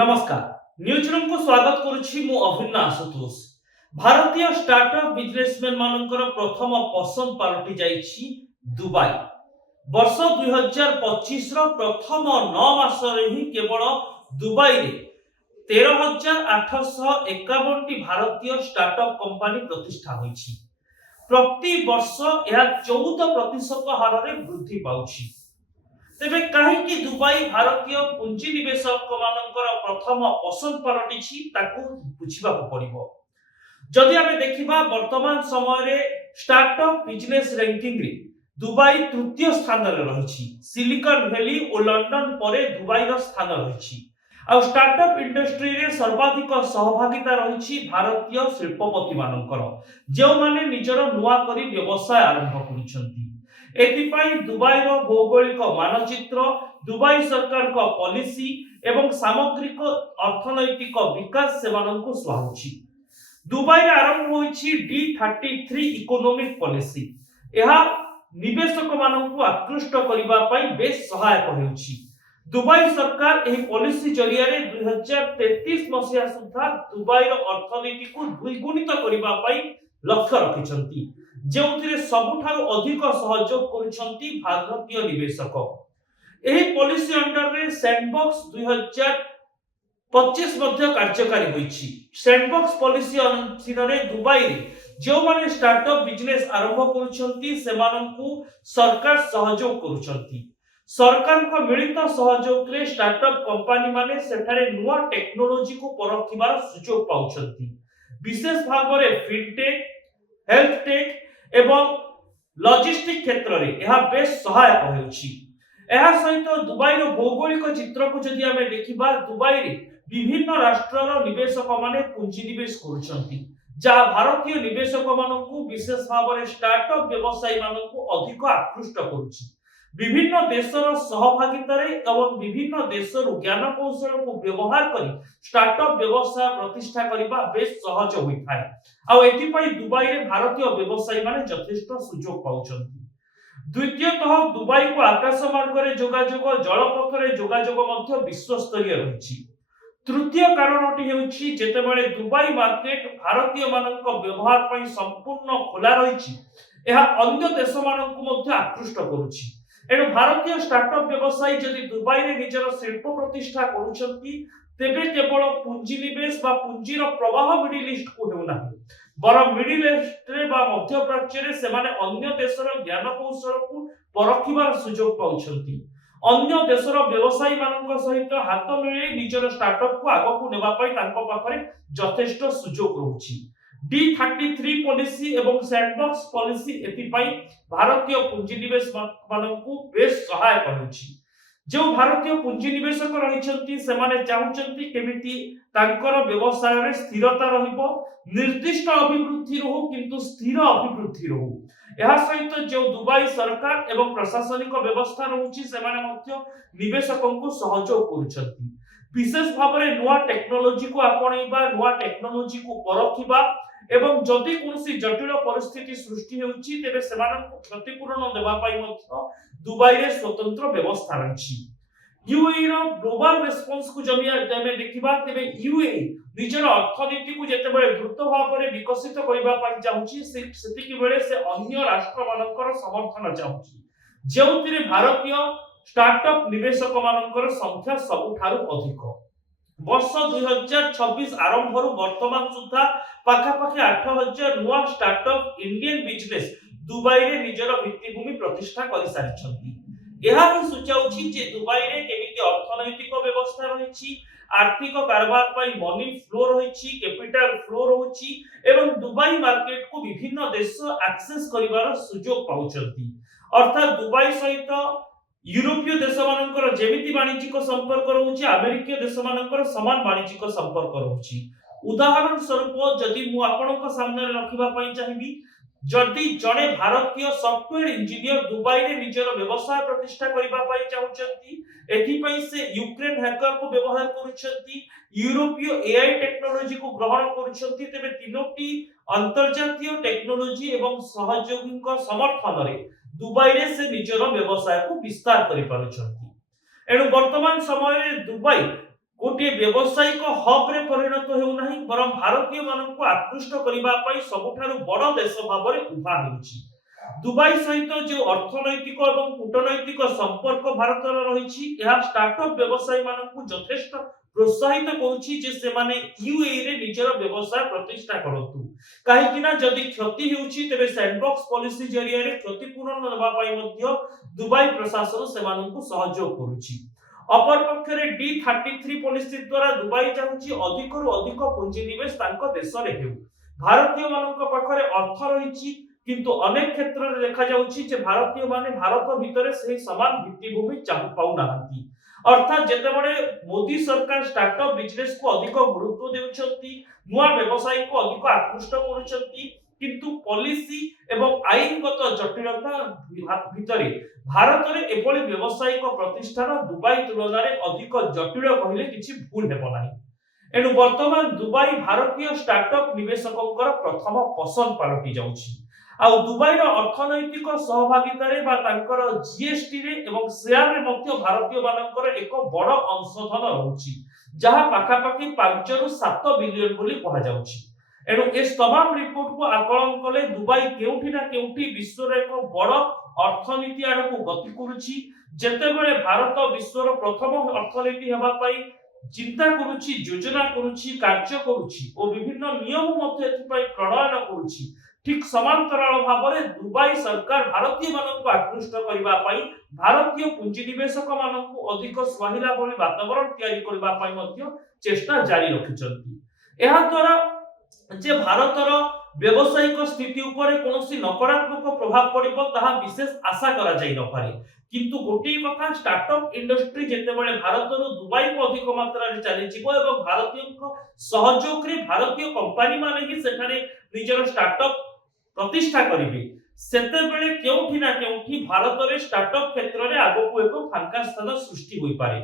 नमस्कार news room को स्वागत करुछि मु अभिन्न आशुतोष। भारतीय स्टार्टअप बिजनेसमैन मानकर प्रथम पसंद पालटि जाइछि दुबई। वर्ष 2025 रो प्रथम 9 मास रे ही केवल दुबई रे 13,851 टी भारतीय स्टार्टअप कंपनी प्रतिष्ठा होइछि। प्रति वर्ष यह 14% हार रे वृद्धि पाउछि। तेबे कहीं दुबई भारतीय पुंजी निवेशक मानकर प्रथम पसंद पलटिछि ताकू बुझिबा पड़िबो। जदि आमे देखिबा वर्तमान समय रे स्टार्टअप बिजनेस रैंकिंग रे दुबई तृतीय स्थान रे रहिछि। सिलिकन वैली और लंडन परे दुबई रो स्थान रहिछि। आ स्टार्टअप इंडस्ट्री रे सर्वाधिक सहभागिता रहिछि भारतीय शिल्पपति मानकर, जे माने निजर नुआ करी व्यवसाय आरंभ करिसंती। एथिपाई दुबई रो भौगोलिक मानचित्र, दुबई सरकार को पॉलिसी एवं सामग्रिक अर्थनैतिक विकास सेमानंकु सुहाउछि। दुबई रे आरंभ होइछि D33 इकोनॉमिक पॉलिसी। एहा निवेशक मानंकु आकृष्ट करिबा पई बेस सहायक होइछि। दुबई सरकार एही पॉलिसी जरिया रे 2033 मसिया सुधा दुबई रो अर्थनीति को द्विगुणित करिबा पई लक्ष्य रखिसंती, जेउथिरे सबुठारु अधिक सहयोग करिसंती भारतीय निवेशक। एही पॉलिसी अंडर रे सैंडबॉक्स 2025 मध्ये कार्यकारी होइछि। सैंडबॉक्स पॉलिसी अधीन रे दुबई रे जो माने स्टार्टअप बिजनेस आरंभ करिसंती सेमानंकु सरकार सहयोग करिसंती। सरकार को मिलित सहयोग रे स्टार्टअप कंपनी माने सेठारे नुआ टेक्नोलॉजी को परखिबार सुयोग पाउछंती। विशेष भाव रे फिनटेक, हेल्थ टेक एवं लॉजिस्टिक क्षेत्र रे यह बेस सहायक होउछि। एहा सहित दुबई रो भौगोलिक चित्र को जदि हमें देखिबा, दुबई रे विभिन्न राष्ट्रर निवेशक माने पुंजी निवेश करुछंती, जा भारतीय निवेशक मानकु विशेष भाव रे स्टार्टअप व्यवसायी मानकु अधिक आकृष्ट करुछि। विभिन्न देशर सहभागिता रे एवं विभिन्न देशर ज्ञान कौशल को व्यवहार करी स्टार्टअप व्यवसाय प्रतिष्ठा करिबा बेस सहज होइथाय। आ एथि पई दुबई रे भारतीय व्यवसायी माने यथेष्ट सुयोग पाउछंती। द्वितीयतः दुबई को आकाश मार्ग रे जोगाजोग, जलपथ रे जोगाजोग मध्ये विश्वस्तरीय रहिछि। तृतीय कारणटी हेउछि जेतेबेले दुबई मार्केट भारतीय मानक व्यवहार पई संपूर्ण खोला रहिछि, एहा अन्य देश मानक मध्ये आकृष्ट करूछि। एणु भारतीय स्टार्टअप व्यवसायी जदि दुबई रे निजर शिल्प प्रतिष्ठा करूछंती, तेबे केवल पुंजी निवेश बा पुंजीर प्रवाह मिडिल ईस्ट को हेउना, बर मिडिल ईस्ट रे बा मध्य प्राच्य रे सेमाने अन्य देशर ज्ञान कौशल को परखिबार सुयोग पाउछंती। अन्य देशर व्यवसायी मानक सहित हाथ मिले निजर स्टार्टअप को आगो को नेबा पई तांको पाखरे यथेष्ट सुयोग रहउछि। D33 पॉलिसी एवं सैंडबॉक्स पॉलिसी एथि पई भारतीय पुंजी निवेश मानकु बेस सहायक होउछि। जो भारतीय पुंजी निवेशक रहिसंती सेमाने चाहुचंती केमिति तांकर व्यवसाय रे स्थिरता रहिबो, निर्दिष्ट अभिवृद्धि रहू किंतु स्थिर अभिवृद्धि रहू। एहा सहित जो दुबई सरकार एवं प्रशासनिक व्यवस्था रहउछि सेमाने मध्ये निवेशकंकु सहयोग करूछंती। विशेष भाव रे नुआ टेक्नोलॉजी को आपणैबा, नुआ टेक्नोलॉजी को परखिबा एवं जदि कोनसी जटिल परिस्थिति सृष्टि हेउछि तेबे सेमानंकु क्षतिपूरण देबा पई मध्ये दुबई रे स्वतंत्र व्यवस्था रहिछि। यूएई रो ग्लोबल रेस्पॉन्स को जदि आमे देखिबा, तेबे यूएई निजर अर्थनीति को जेतेबेले द्रुत भाव रे विकसित करिबा पई चाहुछि, सेतिकि बेले से अन्य राष्ट्र मानकर समर्थन चाहुछि, जेउतिरे भारतीय स्टार्टअप निवेशक मानकर संख्या सबुठारु अधिक। वर्ष 2026 आरंभ रु वर्तमान सुधा पाखापाखि 8,000 नुआ स्टार्टअप इंडियन बिजनेस दुबई रे निजर भित्तिभूमि प्रतिष्ठा करि सारिछंती। एहा ही सूचाउछि जे दुबई रे केमिति अर्थनैतिक व्यवस्था रहिछि, आर्थिक कारबार पई मनी फ्लो रहिछि, कैपिटल फ्लो रहुछि एवं दुबई मार्केट को विभिन्न देश एक्सेस करिवार सुयोग पाउछंती। अर्थात दुबई सहित यूरोपीय देश मानकर जेमिति वाणिज्यिक संपर्क रहुछि, अमेरिकीय देश मानकर समान वाणिज्यिक संपर्क रहुछि। उदाहरण स्वरूप जदि मु आपनक सामने रखिबा पई चाहिबी, जदि जणे भारतीय सॉफ्टवेयर इंजीनियर दुबई रे निजर व्यवसाय प्रतिष्ठा करिबा पई चाहुचंती, एथि पई से यूक्रेन हैकर को व्यवहार करूछंती, यूरोपीय एआई टेक्नोलॉजी को ग्रहण करूछंती, तेबे तीनोटी अंतर्जातीय टेक्नोलॉजी एवं सहयोगीक समर्थन रे दुबई रे से निजर व्यवसाय को विस्तार करि पारुछंती। एणु वर्तमान समय रे दुबई गोटे व्यावसायिक हब रे परिणत हेउ नाही बरं भारतीय माननकु आकृष्ट करिबा पई सबुठारु बड़ देश भाबरे उभा हेउची। दुबई सहित जो अर्थनैतिक और कूटनैतिक संपर्क भारतर रही स्टार्टअप व्यवसायी माननकु यथेष्ट प्रोत्साहित करूची जे से माने यूएई रे निजर व्यवसाय प्रतिष्ठा करतु काहे ना जदि क्षति हेउची तबे सैंडबॉक्स पॉलिसी जरिया रे क्षतिपूर्ण नबा पई मध्य दुबई प्रशासन सेमाननकु सहयोग करूची। अपर पक्षरे D33 पॉलिसी द्वारा दुबई चाहूची अधिकरु अधिक पुंजी निवेश तांको देश रे हेउ। भारतीय माननक पाखरे अर्थ रहिची किंतु अनेक क्षेत्र में देखा जाउची जे भारतीय माने भारत भितरे सही समान भित्तिभूमि चाहू पाउ नाहंती। अर्थात जेतेबेले मोदी सरकार स्टार्टअप बिजनेस को अधिक गुरुत्व देउछंती नुआ व्यवसाय को अधिक आकृष्ट करूछंती किंतु पॉलिसी एवं आईनगत जटिलता भितरे भारत रे एपली व्यवसायिक प्रतिष्ठान दुबई तुलना रे अधिक जटिल कहिले किछि भूल हेबो नाही। एनु वर्तमान दुबई भारतीय स्टार्टअप निवेशकंकर प्रथम पसंद पालटी जाउची। आ दुबई रो अर्थनैतिक सहभागितारे बा तांकर जीएसटी रे एवं शेयर रे मध्य भारतीय मानकर एक बड़ अंशधन रहउची जहा पाखापाखि 5 रु 7 बिलियन बोली कहा जाउची। एनु ए तमाम रिपोर्ट को आकलन कले दुबई केउठी ना केउठी विश्व रे एक बड़ अर्थनीति आडकु गति करूची जेतेबेले भारत विश्व रो प्रथम अर्थनीति हेबा पई चिंता करूची योजना करूची कार्य करूची ओ विभिन्न नियम मध्य एथि पई प्रणयन करूची। ठीक समांतराल भाबरे दुबई सरकार भारतीय माननकु आकृष्ट करिबा पई भारतीय पुंजी निवेशक माननकु अधिक स्वाहिला बोली वातावरण तयारी करिबा पई मध्य चेष्टा जारी रखिचंती। एहा द्वारा जे भारतर व्यवसायिक स्थिति उपरे कोनोसी नकारात्मक प्रभाव पड़िबो ताहा विशेष आशा करा जाई न पारे किंतु गोटी कथा स्टार्टअप इंडस्ट्री जेतेबेले भारतरो दुबई को अधिक मात्रा रे चली जिवो एवं भारतीयक सहयोग रे भारतीय कंपनी माने ही सेठारे निजर स्टार्टअप प्रतिष्ठा करिवे सेतेबेले केउठी ना केउठी भारत रे स्टार्टअप क्षेत्र रे आगो एक फांका स्थान सृष्टि होई पारे।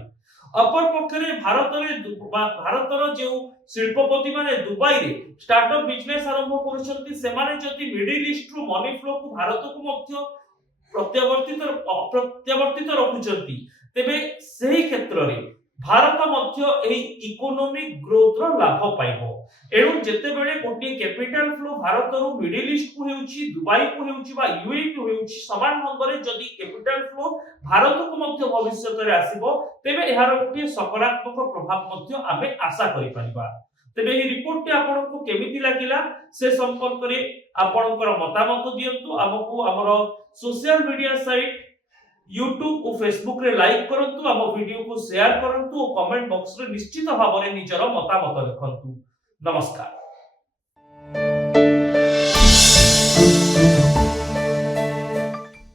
अपर पक्षरे भारतर जो शिल्पपति माने दुबई रे स्टार्टअप बिजनेस आरंभ करूछंती सेमाने जति मिडिल ईस्ट रु मनी फ्लो को भारत को मध्य प्रत्यावर्तित रखुछंती तेबे सेही क्षेत्र रे भारत मध्य एही इकोनॉमिक ग्रोथ रो लाभ पाइबो। एणु जेतेबेले गोटे कैपिटल फ्लो भारत रु मिडिल ईस्ट को हेउची दुबई को हेउची बा यूएई को हेउची समान ढंगरे जदि कैपिटल फ्लो भारत को मध्य भविष्य रे आसीबो तेबे एहार गोटे सकारात्मक प्रभाव मध्य आमे आशा करि परिबा। तेबे ଏହି रिपोर्ट आपनको केमिति लागिला से संपर्क रे आपनकर मतामत दियंतु हमकु हमर सोशल मीडिया साइट YouTube और Facebook रे लाइक करंतु हम वीडियो को शेयर करंतु और कमेंट बॉक्स रे निश्चित भाबरे निजर मतामत लिखंतु। नमस्कार।